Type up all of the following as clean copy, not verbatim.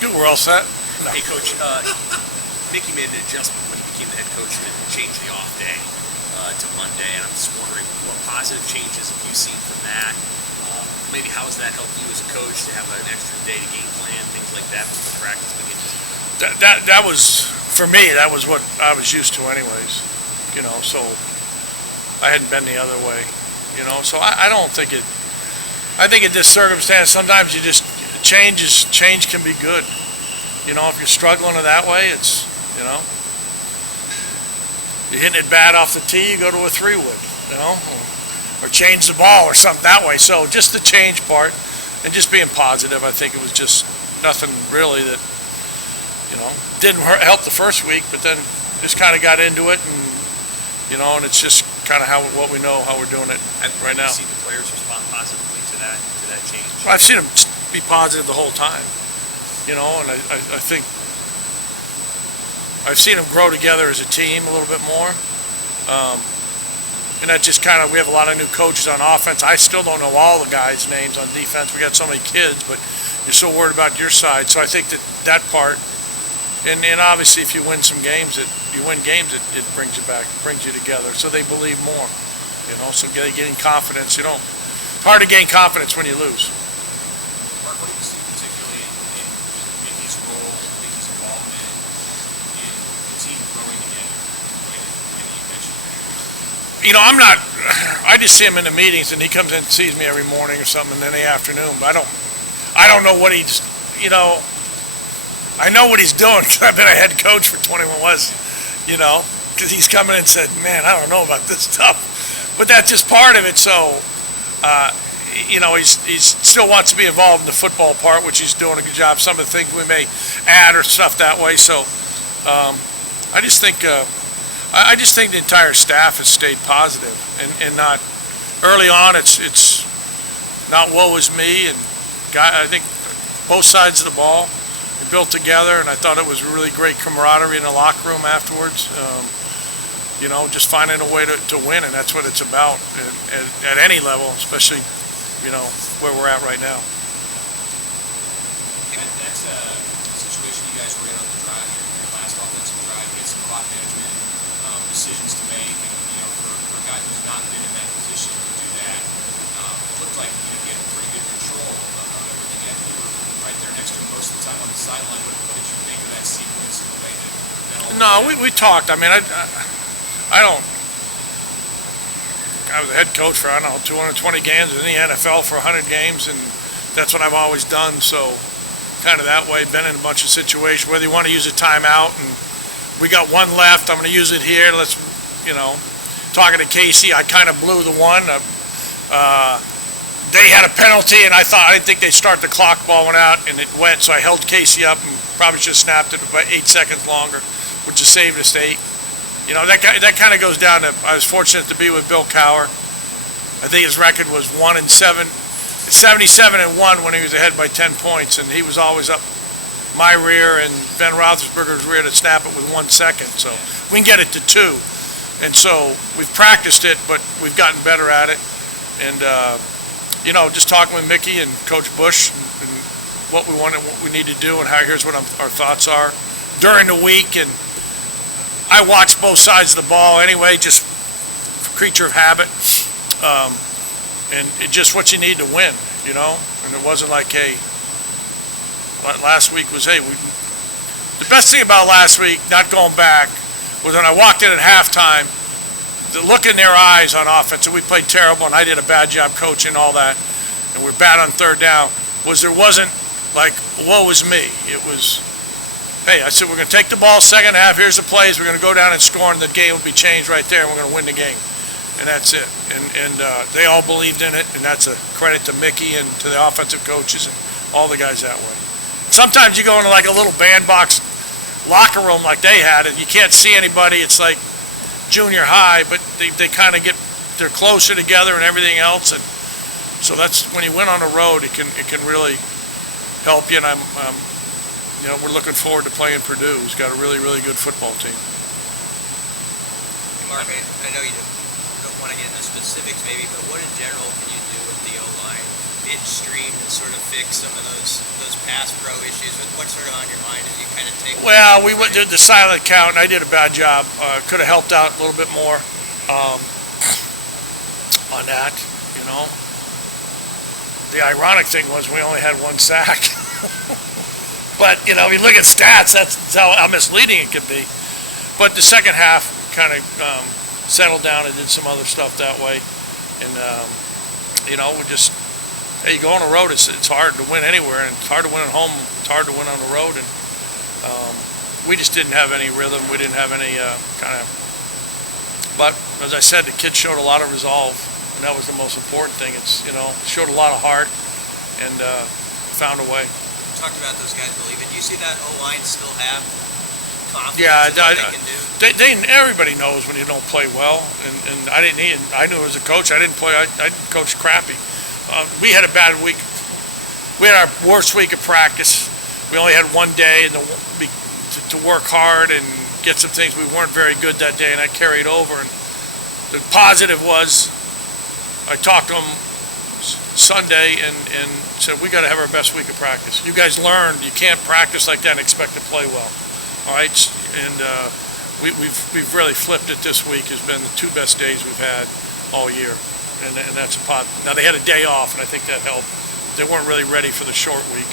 Good, we're all set. No. Hey, Coach, Mickey made an adjustment when he became the head coach to change the off day to Monday, and I'm just wondering what positive changes have you seen from that? Maybe how has that helped you as a coach to have an extra day to game plan, things like that before practice begins? That was, for me, that was what I was used to anyways, so I hadn't been the other way, so I don't think it, I think in this circumstance, sometimes you just, change can be good. If you're struggling in that way, it's, you're hitting it bad off the tee, you go to a 3-wood, or change the ball or something that way. So just the change part and just being positive, I think it was just nothing really that, didn't help the first week, but then just kind of got into it, and, and it's just kind of what we know, how we're doing it right now. Have you seen the players respond positively to that change? Well, I've seen them be positive the whole time, and I think I've seen them grow together as a team a little bit more. And that just kind of, we have a lot of new coaches on offense. I still don't know all the guys' names on defense. We got so many kids, but you're so worried about your side. So I think that part, and obviously if you win some games, it brings you back, brings you together. So they believe more, so getting confidence, it's hard to gain confidence when you lose. Mark, what do you see particularly in Mickey's role, Mickey's involvement in the team growing together, like you mentioned? I just see him in the meetings, and he comes in and sees me every morning or something in the afternoon, but I don't know what he's, I know what he's doing because I've been a head coach for 21 because he's coming in and said, man, I don't know about this stuff, but that's just part of it. So, he still wants to be involved in the football part, which he's doing a good job. Some of the things we may add or stuff that way. So, I just think the entire staff has stayed positive and not early on. It's not woe is me, and I think both sides of the ball were built together, and I thought it was really great camaraderie in the locker room afterwards. Just finding a way to win, and that's what it's about at any level, especially where we're at right now. That's a situation you guys were in on the drive, your last offensive drive. You had some clock management decisions to make, and for a guy who's not been in that position to do that, it looked like you had pretty good control of everything, and you were right there next to him most of the time on the sideline. What did you think of that sequence and the way that? No, we talked. I mean, I was a head coach for 220 games in the NFL for 100 games, and that's what I've always done. So, kind of that way, been in a bunch of situations. Whether you want to use a timeout, and we got one left, I'm going to use it here. Let's, talking to Casey, I kind of blew the one. They had a penalty, and I didn't think they'd start the clock. Ball went out, and it went. So I held Casey up, and probably should have snapped it about 8 seconds longer, which has saved us 8. That kind of goes down to, I was fortunate to be with Bill Cowher. I think his record was 77-1 when he was ahead by 10 points, and he was always up my rear and Ben Roethlisberger's rear to snap it with 1 second. So we can get it to 2. And so we've practiced it, but we've gotten better at it. And, just talking with Mickey and Coach Bush and what we want and what we need to do, and here's what our thoughts are during the week. And I watch both sides of the ball anyway, just creature of habit. And it's just what you need to win, and it wasn't like, hey, last week was, the best thing about last week, not going back, was when I walked in at halftime, the look in their eyes on offense, and we played terrible, and I did a bad job coaching all that, and we're bad on third down, there wasn't like, woe is me. It was, hey, I said, we're going to take the ball second half, here's the plays, we're going to go down and score, and the game will be changed right there, and we're going to win the game. And that's it. And they all believed in it, and that's a credit to Mickey and to the offensive coaches and all the guys that way. Sometimes you go into like a little bandbox locker room like they had, and you can't see anybody. It's like junior high, but they kind of they're closer together and everything else. And so that's when you went on the road, it can really help you. And we're looking forward to playing Purdue, who's got a really, really good football team. Mark, I know you don't want to get into specifics maybe, but what in general can you do with the O-line midstream to sort of fix some of those those pass pro issues? What's sort of on your mind as you kind of take? Well, we went to the silent count, and I did a bad job. Could have helped out a little bit more on that, you know. The ironic thing was we only had one sack. But, you know, if you look at stats, that's how misleading it could be. But the second half kind of settled down and did some other stuff that way. And, you know, we just, hey, you go on the road, it's hard to win anywhere, and it's hard to win at home, it's hard to win on the road. And we just didn't have any rhythm. We didn't have any but as I said, the kids showed a lot of resolve, and that was the most important thing. It's, you know, showed a lot of heart and found a way. You talked about those guys believing. Do you see that O-line still have confidence Yeah, in what they can do? everybody knows when you don't play well, and I didn't. I knew as a coach, I didn't play. I coached crappy. We had a bad week. We had our worst week of practice. We only had one day to work hard and get some things. We weren't very good that day, and I carried over. And the positive was, I talked to them Sunday and said, we got to have our best week of practice. You guys learned you can't practice like that and expect to play well. All right, and we've really flipped it this week. Has been the two best days we've had all year, and that's a pot. Now they had a day off, and I think that helped. They weren't really ready for the short week.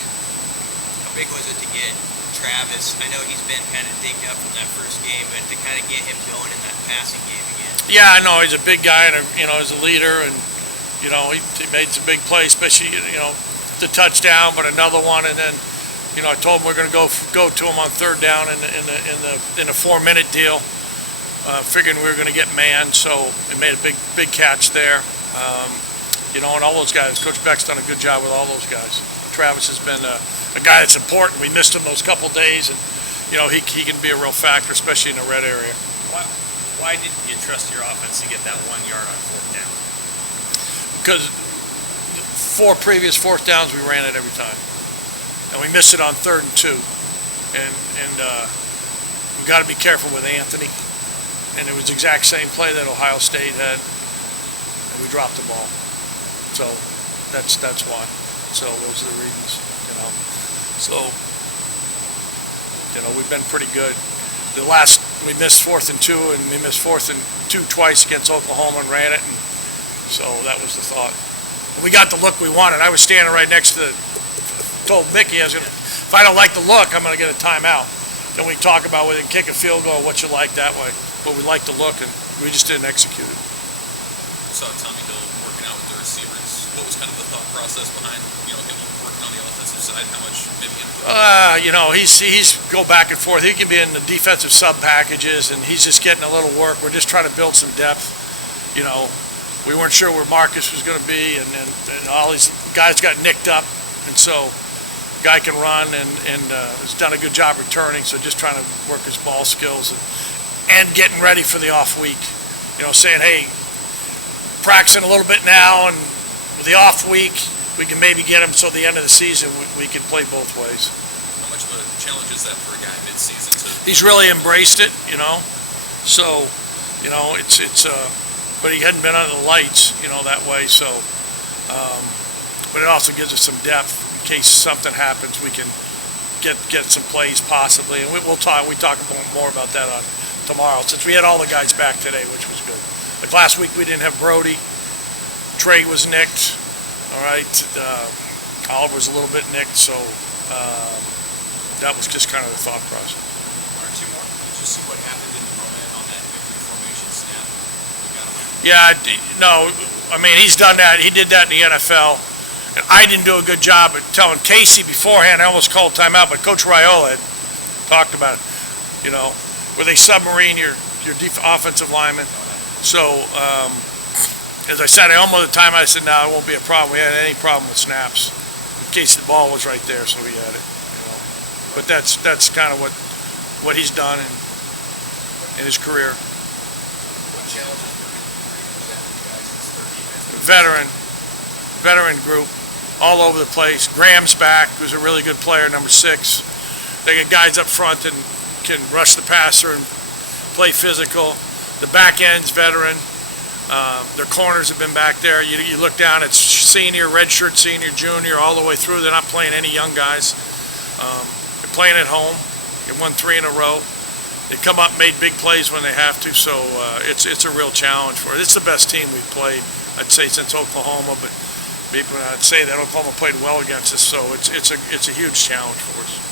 How big was it to get Travis? I know he's been kind of dinged up from that first game, but to kind of get him going in that passing game again. Yeah, I know he's a big guy, and you know, he's a leader, and you know he made some big plays, especially you know the touchdown, but another one, and then. You know, I told him we're going to go to him on third down in a 4-minute deal, figuring we were going to get man. So it made a big catch there. You know, and all those guys. Coach Beck's done a good job with all those guys. Travis has been a guy that's important. We missed him those couple days, and you know he can be a real factor, especially in the red area. Why didn't you trust your offense to get that 1 yard on fourth down? Because 4 previous fourth downs we ran it every time. And we missed it on 3rd and 2, and we got to be careful with Anthony. And it was the exact same play that Ohio State had, and we dropped the ball. So that's why. So those are the reasons, you know. So you know we've been pretty good. We missed 4th and 2, and we missed 4th and 2 twice against Oklahoma and ran it, and so that was the thought. And we got the look we wanted. I was standing right next to told Mickey if I don't like the look, I'm going to get a timeout. Then we talk about whether we can kick a field goal, what you like that way. But we like the look, and we just didn't execute it. Saw Tommy Hill working out with the receivers. What was kind of the thought process behind him working on the offensive side? How much maybe input? You know, he's go back and forth. He can be in the defensive sub packages, and he's just getting a little work. We're just trying to build some depth. You know, we weren't sure where Marcus was going to be, and all these guys got nicked up, and so. Guy can run and has done a good job returning, so just trying to work his ball skills and getting ready for the off week. You know, saying, hey, practicing a little bit now, and with the off week, we can maybe get him so at the end of the season we can play both ways. How much of a challenge is that for a guy mid-season? He's really embraced it, you know. So, you know, it's but he hadn't been under the lights, you know, that way. So, but it also gives us some depth. In case something happens, we can get some plays possibly, and we'll talk. We talk more about that on tomorrow, since we had all the guys back today, which was good. Like last week, we didn't have Brody. Trey was nicked. All right, Oliver was a little bit nicked, so that was just kind of the thought process. One or two more. Did you see what happened in the moment on that victory formation snap? Yeah, no. I mean, he's done that. He did that in the NFL. And I didn't do a good job at telling Casey beforehand. I almost called timeout, but Coach Raiola had talked about it, you know, where they submarine your offensive lineman. So, as I said, almost the time I said, no, it won't be a problem. We hadn't any problem with snaps. In case the ball was right there, so we had it, you know. But that's kind of what he's done in his career. What challenges were you presenting you guys as their defense? Veteran group. All over the place. Graham's back, who's a really good player, number 6. They get guys up front and can rush the passer and play physical. The back end's veteran. Their corners have been back there. You look down, it's senior, redshirt senior, junior, all the way through. They're not playing any young guys. They're playing at home. They won 3 in a row. They come up and made big plays when they have to, so it's a real challenge for us. It's the best team we've played, I'd say, since Oklahoma, but I'd say that Oklahoma played well against us, so it's a huge challenge for us.